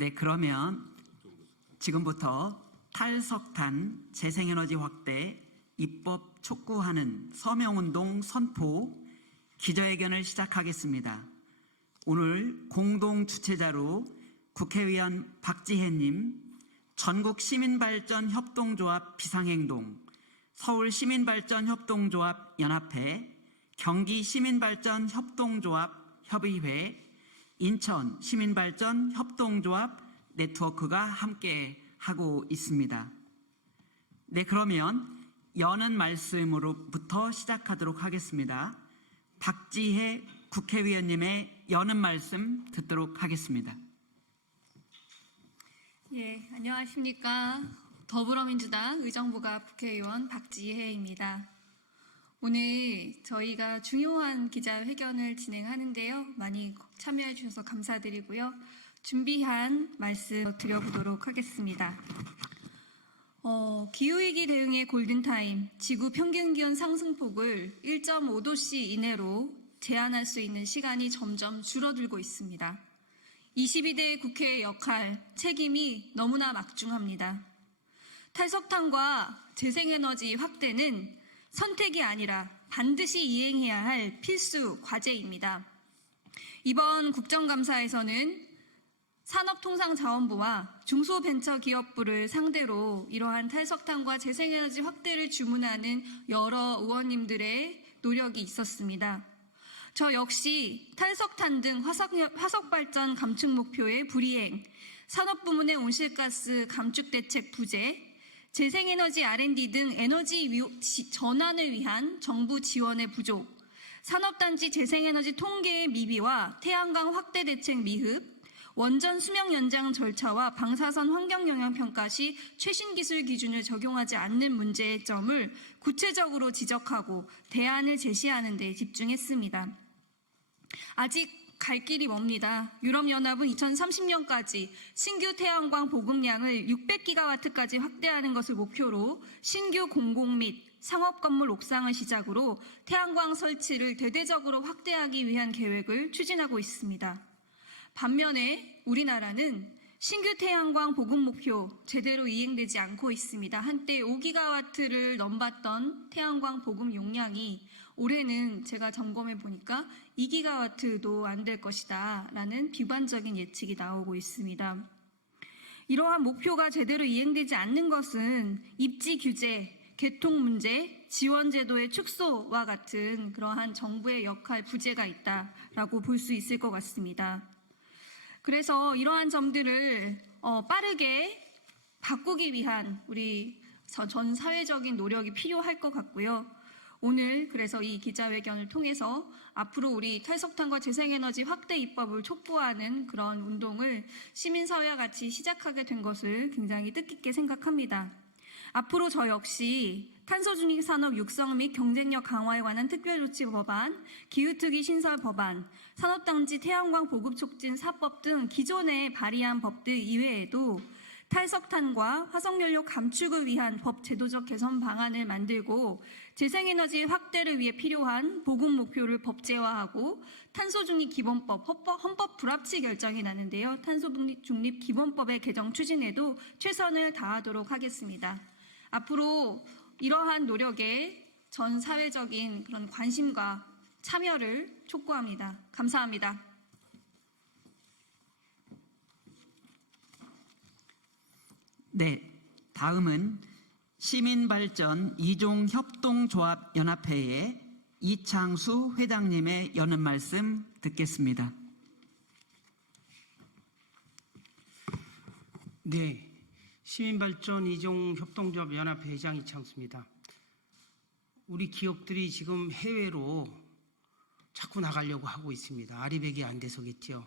네, 그러면 지금부터 탈석탄 재생에너지 확대 입법 촉구하는 서명운동 선포 기자회견을 시작하겠습니다. 오늘 공동 주최자로 국회의원 박지혜님, 전국시민발전협동조합 비상행동, 서울시민발전협동조합 연합회, 경기시민발전협동조합 협의회, 인천시민발전협동조합 네트워크가 함께 하고 있습니다. 네, 그러면 여는 말씀으로부터 시작하도록 하겠습니다. 박지혜 국회의원님의 여는 말씀 듣도록 하겠습니다. 예, 안녕하십니까. 더불어민주당 의정부갑 국회의원 박지혜입니다. 오늘 저희가 중요한 기자회견을 진행하는데요. 많이 참여해 주셔서 감사드리고요. 준비한 말씀 드려보도록 하겠습니다. 기후위기 대응의 골든타임, 지구 평균기온 상승폭을 1.5도씨 이내로 제한할 수 있는 시간이 점점 줄어들고 있습니다. 22대 국회의 역할, 책임이 너무나 막중합니다. 탈석탄과 재생에너지 확대는 선택이 아니라 반드시 이행해야 할 필수 과제입니다. 이번 국정감사에서는 산업통상자원부와 중소벤처기업부를 상대로 이러한 탈석탄과 재생에너지 확대를 주문하는 여러 의원님들의 노력이 있었습니다. 저 역시 탈석탄 등 화석발전 감축 목표의 불이행, 산업부문의 온실가스 감축 대책 부재, 재생에너지 R&D 등 에너지 전환을 위한 정부 지원의 부족, 산업단지 재생에너지 통계의 미비와 태양광 확대 대책 미흡, 원전 수명 연장 절차와 방사선 환경영향평가 시 최신 기술 기준을 적용하지 않는 문제점을 구체적으로 지적하고 대안을 제시하는 데 집중했습니다. 아직 갈 길이 멉니다. 유럽연합은 2030년까지 신규 태양광 보급량을 600기가와트까지 확대하는 것을 목표로 신규 공공 및 상업 건물 옥상을 시작으로 태양광 설치를 대대적으로 확대하기 위한 계획을 추진하고 있습니다. 반면에 우리나라는 신규 태양광 보급 목표 제대로 이행되지 않고 있습니다. 한때 5기가와트를 넘봤던 태양광 보급 용량이 올해는 제가 점검해 보니까 2기가와트도 안 될 것이다 라는 비관적인 예측이 나오고 있습니다. 이러한 목표가 제대로 이행되지 않는 것은 입지 규제, 개통 문제, 지원 제도의 축소와 같은 그러한 정부의 역할 부재가 있다라고 볼 수 있을 것 같습니다. 그래서 이러한 점들을 빠르게 바꾸기 위한 우리 전 사회적인 노력이 필요할 것 같고요. 오늘 그래서 이 기자회견을 통해서 앞으로 우리 탈석탄과 재생에너지 확대 입법을 촉구하는 그런 운동을 시민사회와 같이 시작하게 된 것을 굉장히 뜻깊게 생각합니다. 앞으로 저 역시 탄소중립 산업 육성 및 경쟁력 강화에 관한 특별조치 법안, 기후특위 신설 법안, 산업단지 태양광 보급 촉진 4법 등 기존에 발의한 법들 이외에도 탈석탄과 화석연료 감축을 위한 법 제도적 개선 방안을 만들고 재생에너지 확대를 위해 필요한 보급 목표를 법제화하고 탄소중립 기본법, 헌법 불합치 결정이 나는데요. 탄소중립 기본법의 개정 추진에도 최선을 다하도록 하겠습니다. 앞으로 이러한 노력에 전 사회적인 그런 관심과 참여를 촉구합니다. 감사합니다. 네, 다음은 시민발전 2종 협동조합 연합회의 이창수 회장님의 여는 말씀 듣겠습니다. 네, 시민발전 2종 협동조합 연합회 회장 이창수입니다. 우리 기업들이 지금 해외로 자꾸 나가려고 하고 있습니다. 아리백이 안 돼서겠죠.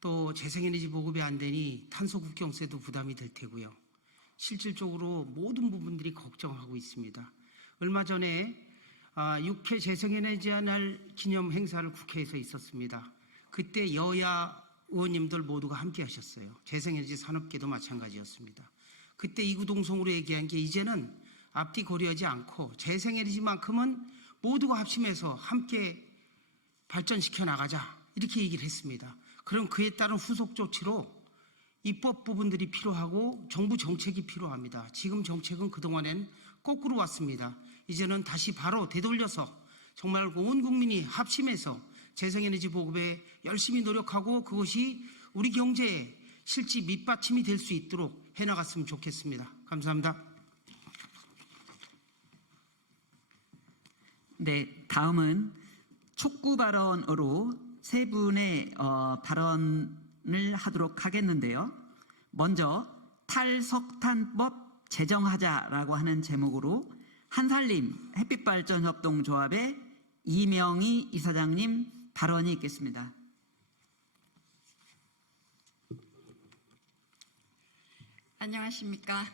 또 재생에너지 보급이 안 되니 탄소 국경세도 부담이 될 테고요. 실질적으로 모든 부분들이 걱정하고 있습니다. 얼마 전에 6회 재생에너지 날 기념 행사를 국회에서 있었습니다. 그때 여야 의원님들 모두가 함께 하셨어요. 재생에너지 산업계도 마찬가지였습니다. 그때 이구동성으로 얘기한 게 이제는 앞뒤 고려하지 않고 재생에너지만큼은 모두가 합심해서 함께 발전시켜 나가자 이렇게 얘기를 했습니다. 그럼 그에 따른 후속 조치로 입법 부분들이 필요하고 정부 정책이 필요합니다. 지금 정책은 그동안엔 거꾸로 왔습니다. 이제는 다시 바로 되돌려서 정말 온 국민이 합심해서 재생에너지 보급에 열심히 노력하고 그것이 우리 경제에 실제 밑받침이 될 수 있도록 해나갔으면 좋겠습니다. 감사합니다. 네, 다음은 촉구 발언으로 세 분의 발언을 하도록 하겠는데요. 먼저 탈석탄법 제정하자라고 하는 제목으로 한살림 햇빛발전협동조합의 이명희 이사장님 발언이 있겠습니다. 안녕하십니까.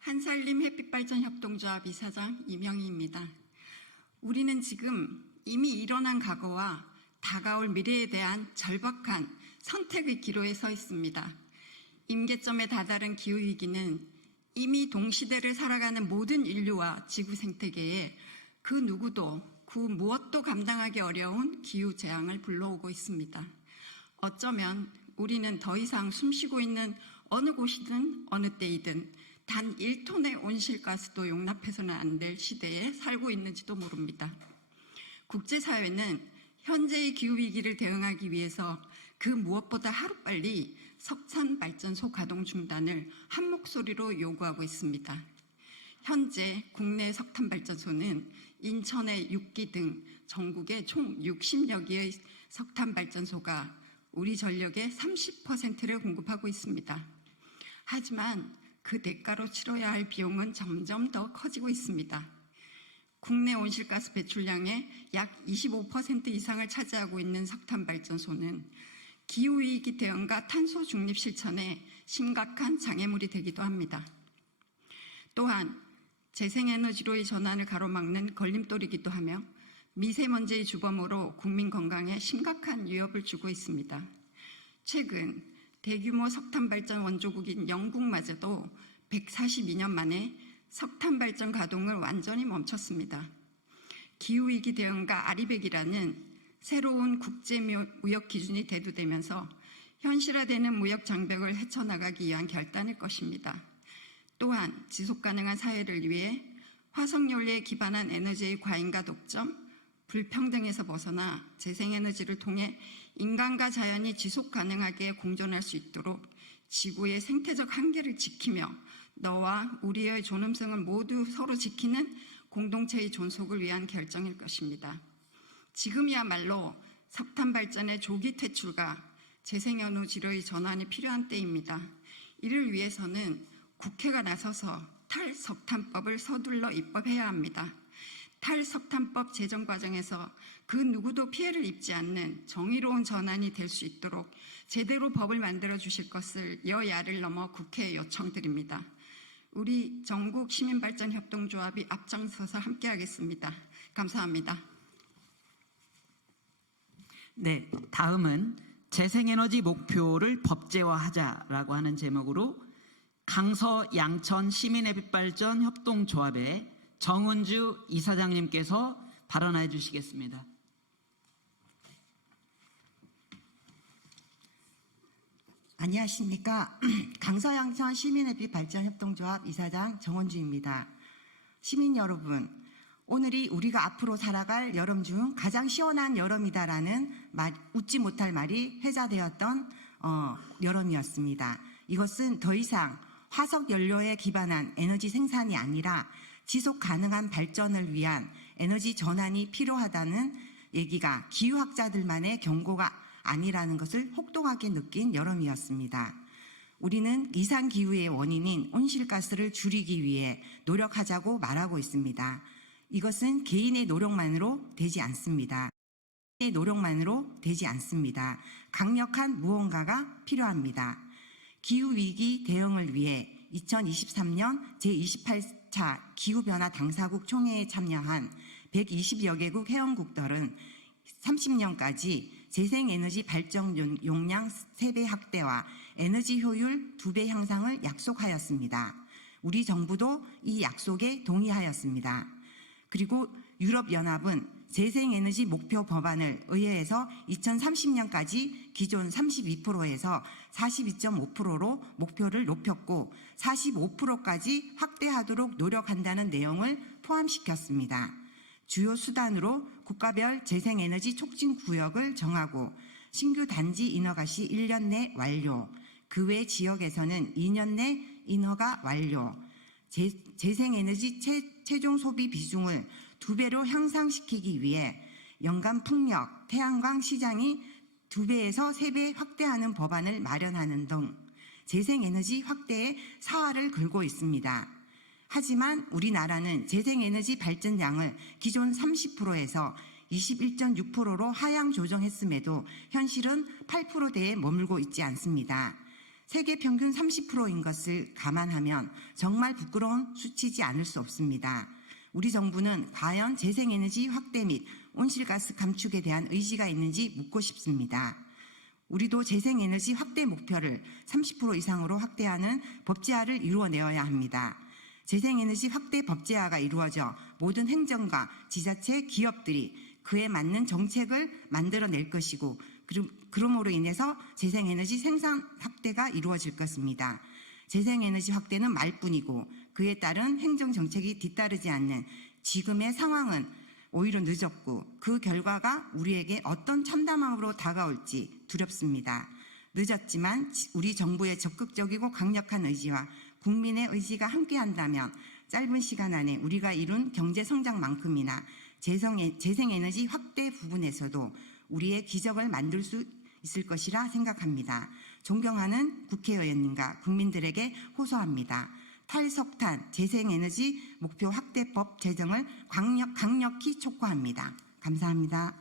한살림 햇빛발전협동조합 이사장 이명희입니다. 우리는 지금 이미 일어난 과거와 다가올 미래에 대한 절박한 선택의 기로에 서 있습니다. 임계점에 다다른 기후위기는 이미 동시대를 살아가는 모든 인류와 지구 생태계에 그 누구도 그 무엇도 감당하기 어려운 기후 재앙을 불러오고 있습니다. 어쩌면 우리는 더 이상 숨쉬고 있는 어느 곳이든 어느 때이든 단 1톤의 온실가스도 용납해서는 안 될 시대에 살고 있는지도 모릅니다. 국제사회는 현재의 기후위기를 대응하기 위해서 그 무엇보다 하루빨리 석탄발전소 가동 중단을 한 목소리로 요구하고 있습니다. 현재 국내 석탄발전소는 인천의 6기 등 전국에 총 60여 개의 석탄발전소가 우리 전력의 30%를 공급하고 있습니다. 하지만 그 대가로 치러야 할 비용은 점점 더 커지고 있습니다. 국내 온실가스 배출량의 약 25% 이상을 차지하고 있는 석탄발전소는 기후위기 대응과 탄소 중립 실천에 심각한 장애물이 되기도 합니다. 또한 재생에너지로의 전환을 가로막는 걸림돌이기도 하며 미세먼지의 주범으로 국민 건강에 심각한 위협을 주고 있습니다. 최근 대규모 석탄발전 원조국인 영국마저도 142년 만에 석탄발전 가동을 완전히 멈췄습니다. 기후위기 대응과 아리백이라는 새로운 국제무역 기준이 대두되면서 현실화되는 무역 장벽을 헤쳐나가기 위한 결단일 것입니다. 또한 지속가능한 사회를 위해 화석연료에 기반한 에너지의 과잉과 독점, 불평등에서 벗어나 재생에너지를 통해 인간과 자연이 지속가능하게 공존할 수 있도록 지구의 생태적 한계를 지키며 너와 우리의 존엄성을 모두 서로 지키는 공동체의 존속을 위한 결정일 것입니다. 지금이야말로 석탄 발전의 조기 퇴출과 재생에너지로의 전환이 필요한 때입니다. 이를 위해서는 국회가 나서서 탈석탄법을 서둘러 입법해야 합니다. 탈석탄법 제정 과정에서 그 누구도 피해를 입지 않는 정의로운 전환이 될 수 있도록 제대로 법을 만들어 주실 것을 여야를 넘어 국회에 요청드립니다. 우리 전국 시민발전협동조합이 앞장서서 함께하겠습니다. 감사합니다. 네, 다음은 재생에너지 목표를 법제화하자라고 하는 제목으로 강서 양천 시민햇빛발전 협동조합의 정은주 이사장님께서 발언해 주시겠습니다. 안녕하십니까. 강서양천 시민햇빛발전협동조합 이사장 정원주입니다. 시민 여러분, 오늘이 우리가 앞으로 살아갈 여름 중 가장 시원한 여름이다라는 웃지 못할 말이 회자되었던 여름이었습니다. 이것은 더 이상 화석 연료에 기반한 에너지 생산이 아니라 지속 가능한 발전을 위한 에너지 전환이 필요하다는 얘기가 기후학자들만의 경고가 아니라는 것을 혹독하게 느낀 여름이었습니다. 우리는 이상기후의 원인인 온실가스를 줄이기 위해 노력하자고 말하고 있습니다. 이것은 개인의 노력만으로 되지 않습니다. 강력한 무언가가 필요합니다. 기후위기 대응을 위해 2023년 제28차 기후변화 당사국 총회에 참여한 120여 개국 회원국들은 30년까지 재생에너지 발전 용량 3배 확대와 에너지 효율 2배 향상을 약속하였습니다. 우리 정부도 이 약속에 동의하였습니다. 그리고 유럽연합은 재생에너지 목표 법안을 의회에서 2030년까지 기존 32%에서 42.5%로 목표를 높였고 45%까지 확대하도록 노력한다는 내용을 포함시켰습니다. 주요 수단으로 국가별 재생에너지 촉진 구역을 정하고 신규 단지 인허가 시 1년 내 완료, 그 외 지역에서는 2년 내 인허가 완료, 재생에너지 최종 소비 비중을 2배로 향상시키기 위해 연간 풍력, 태양광 시장이 2배에서 3배 확대하는 법안을 마련하는 등 재생에너지 확대에 사활을 걸고 있습니다. 하지만 우리나라는 재생에너지 발전량을 기존 30%에서 21.6%로 하향 조정했음에도 현실은 8%대에 머물고 있지 않습니다. 세계 평균 30%인 것을 감안하면 정말 부끄러운 수치지 않을 수 없습니다. 우리 정부는 과연 재생에너지 확대 및 온실가스 감축에 대한 의지가 있는지 묻고 싶습니다. 우리도 재생에너지 확대 목표를 30% 이상으로 확대하는 법제화를 이루어내어야 합니다. 재생에너지 확대 법제화가 이루어져 모든 행정과 지자체, 기업들이 그에 맞는 정책을 만들어낼 것이고 그러므로 인해서 재생에너지 생산 확대가 이루어질 것입니다. 재생에너지 확대는 말뿐이고 그에 따른 행정정책이 뒤따르지 않는 지금의 상황은 오히려 늦었고 그 결과가 우리에게 어떤 참담함으로 다가올지 두렵습니다. 늦었지만 우리 정부의 적극적이고 강력한 의지와 국민의 의지가 함께한다면 짧은 시간 안에 우리가 이룬 경제성장만큼이나 재생에너지 확대 부분에서도 우리의 기적을 만들 수 있을 것이라 생각합니다. 존경하는 국회의원님과 국민들에게 호소합니다. 탈석탄 재생에너지 목표 확대법 제정을 강력히 촉구합니다. 감사합니다.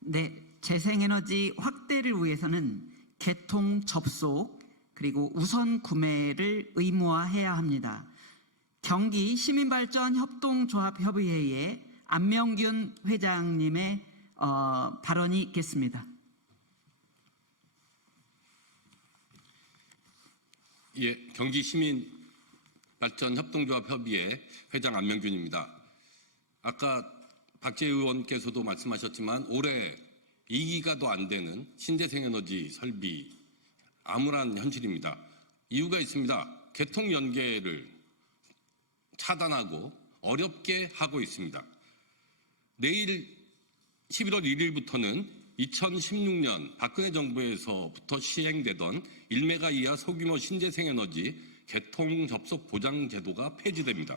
네, 재생에너지 확대를 위해서는 개통 접속 그리고 우선 구매를 의무화해야 합니다. 경기 시민발전협동조합협의회의 안명균 회장님의 발언이 있겠습니다. 예, 경기 시민발전협동조합협의회 회장 안명균입니다. 아까 박재 의원께서도 말씀하셨지만 올해 2기가도 안 되는 신재생에너지 설비 암울한 현실입니다. 이유가 있습니다. 개통 연계를 차단하고 어렵게 하고 있습니다. 내일 11월 1일부터는 2016년 박근혜 정부에서부터 시행되던 1메가 이하 소규모 신재생에너지 개통 접속 보장 제도가 폐지됩니다.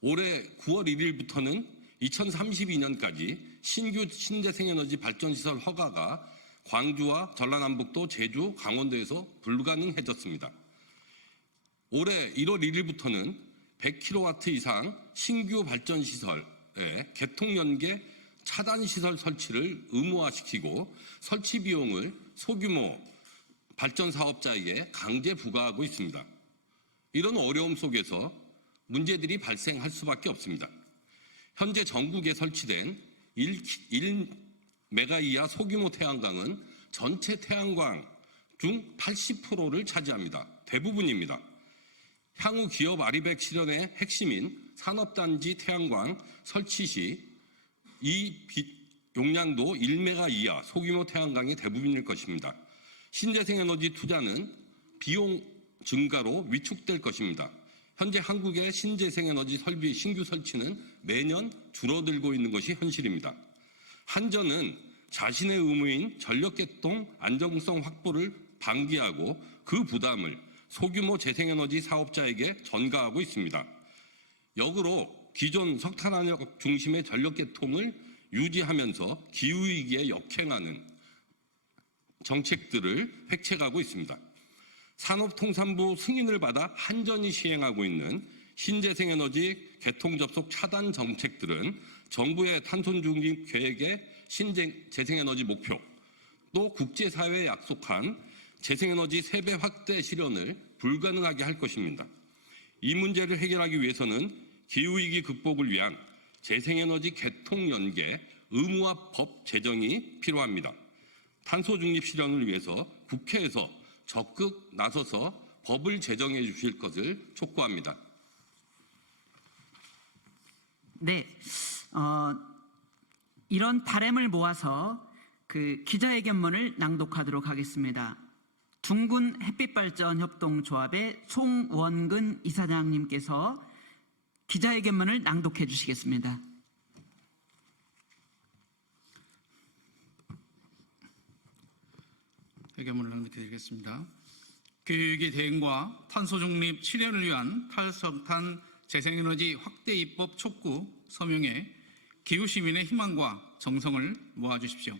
올해 9월 1일부터는 2032년까지 신규 신재생에너지 발전시설 허가가 광주와 전라남북도, 제주, 강원도에서 불가능해졌습니다. 올해 1월 1일부터는 100kW 이상 신규 발전시설의 개통연계 차단시설 설치를 의무화시키고 설치 비용을 소규모 발전사업자에게 강제 부과하고 있습니다. 이런 어려움 속에서 문제들이 발생할 수밖에 없습니다. 현재 전국에 설치된 1메가 이하 소규모 태양광은 전체 태양광 중 80%를 차지합니다. 대부분입니다. 향후 기업 아리백 실현의 핵심인 산업단지 태양광 설치 시 이 용량도 1메가 이하 소규모 태양광이 대부분일 것입니다. 신재생에너지 투자는 비용 증가로 위축될 것입니다. 현재 한국의 신재생에너지 설비 신규 설치는 매년 줄어들고 있는 것이 현실입니다. 한전은 자신의 의무인 전력개통 안정성 확보를 방기하고 그 부담을 소규모 재생에너지 사업자에게 전가하고 있습니다. 역으로 기존 석탄화력 중심의 전력개통을 유지하면서 기후위기에 역행하는 정책들을 획책하고 있습니다. 산업통상부 승인을 받아 한전이 시행하고 있는 신재생에너지 개통 접속 차단 정책들은 정부의 탄소중립 계획의 재생에너지 목표, 또 국제사회에 약속한 재생에너지 3배 확대 실현을 불가능하게 할 것입니다. 이 문제를 해결하기 위해서는 기후위기 극복을 위한 재생에너지 개통 연계 의무화 법 제정이 필요합니다. 탄소중립 실현을 위해서 국회에서 적극 나서서 법을 제정해 주실 것을 촉구합니다. 네, 이런 바람을 모아서 그 기자회견문을 낭독하도록 하겠습니다. 둥근 햇빛발전협동조합의 송원근 이사장님께서 기자회견문을 낭독해 주시겠습니다. 회견문을 낭독해드리겠습니다. 기후위기 대응과 탄소중립 실현을 위한 탈석탄 재생에너지 확대 입법 촉구 서명에 기후시민의 희망과 정성을 모아주십시오.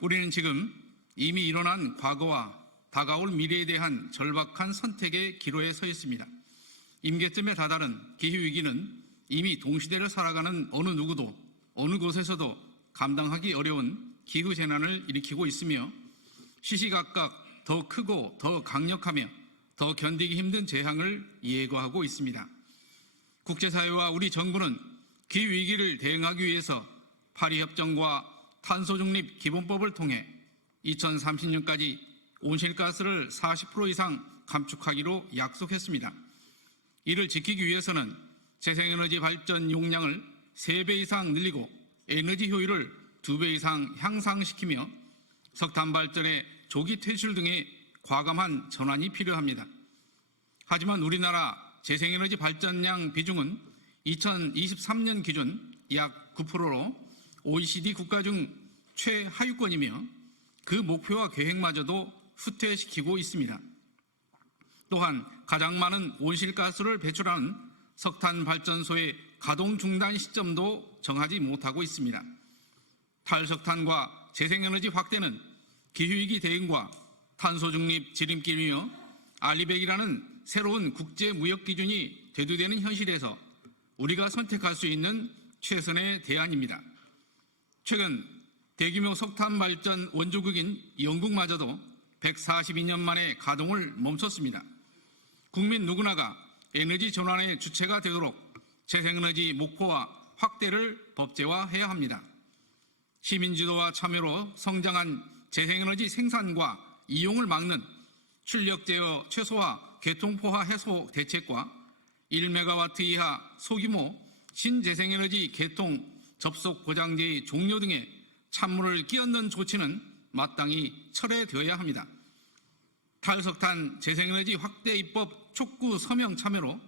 우리는 지금 이미 일어난 과거와 다가올 미래에 대한 절박한 선택의 기로에 서 있습니다. 임계점에 다다른 기후위기는 이미 동시대를 살아가는 어느 누구도 어느 곳에서도 감당하기 어려운 기후재난을 일으키고 있으며 시시각각 더 크고 더 강력하며 더 견디기 힘든 재앙을 예고하고 있습니다. 국제사회와 우리 정부는 기후위기를 대응하기 위해서 파리협정과 탄소중립 기본법을 통해 2030년까지 온실가스를 40% 이상 감축하기로 약속했습니다. 이를 지키기 위해서는 재생에너지 발전 용량을 3배 이상 늘리고 에너지 효율을 2배 이상 향상시키며 석탄 발전의 조기 퇴출 등의 과감한 전환이 필요합니다. 하지만 우리나라 재생에너지 발전량 비중은 2023년 기준 약 9%로 OECD 국가 중 최하위권이며 그 목표와 계획마저도 후퇴시키고 있습니다. 또한 가장 많은 온실가스를 배출하는 석탄 발전소의 가동 중단 시점도 정하지 못하고 있습니다. 탈석탄과 재생에너지 확대는 기후위기 대응과 탄소중립 지름길이며 알리백이라는 새로운 국제무역기준이 대두되는 현실에서 우리가 선택할 수 있는 최선의 대안입니다. 최근 대규모 석탄 발전 원조국인 영국마저도 142년 만에 가동을 멈췄습니다. 국민 누구나가 에너지 전환의 주체가 되도록 재생에너지 목표와 확대를 법제화해야 합니다. 시민주도와 참여로 성장한 재생에너지 생산과 이용을 막는 출력 제어 최소화 개통포화 해소 대책과 1메가와트 이하 소규모 신재생에너지 개통 접속 보장제의 종료 등의 찬물을 끼얹는 조치는 마땅히 철회되어야 합니다. 탈석탄 재생에너지 확대 입법 촉구 서명 참여로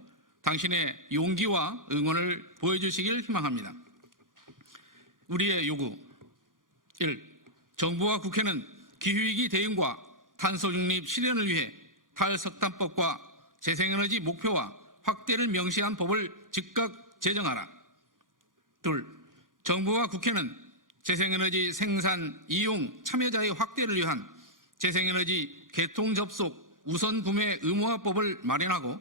당신의 용기와 응원을 보여주시길 희망합니다. 우리의 요구 1. 정부와 국회는 기후위기 대응과 탄소중립 실현을 위해 탈석탄법과 재생에너지 목표와 확대를 명시한 법을 즉각 제정하라. 2. 정부와 국회는 재생에너지 생산, 이용, 참여자의 확대를 위한 재생에너지 개통 접속 우선 구매 의무화법을 마련하고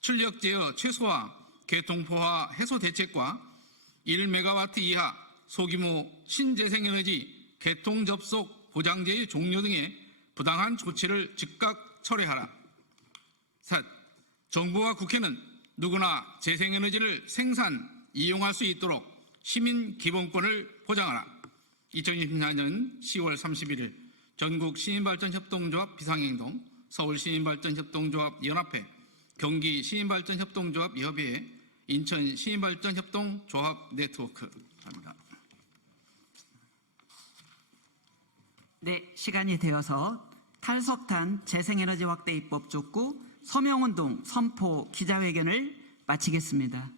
출력 제어 최소화, 개통포화 해소 대책과 1메가와트 이하 소규모 신재생에너지 개통 접속 보장제의 종료 등의 부당한 조치를 즉각 철회하라. 3. 정부와 국회는 누구나 재생에너지를 생산, 이용할 수 있도록 시민 기본권을 보장하라. 2024년 10월 31일 전국 시민발전협동조합 비상행동, 서울시민발전협동조합 연합회, 경기 시민발전협동조합 협의회, 인천 시민발전협동조합 네트워크. 감사합니다. 네, 시간이 되어서 탈석탄 재생에너지 확대 입법 촉구 서명운동 선포 기자회견을 마치겠습니다.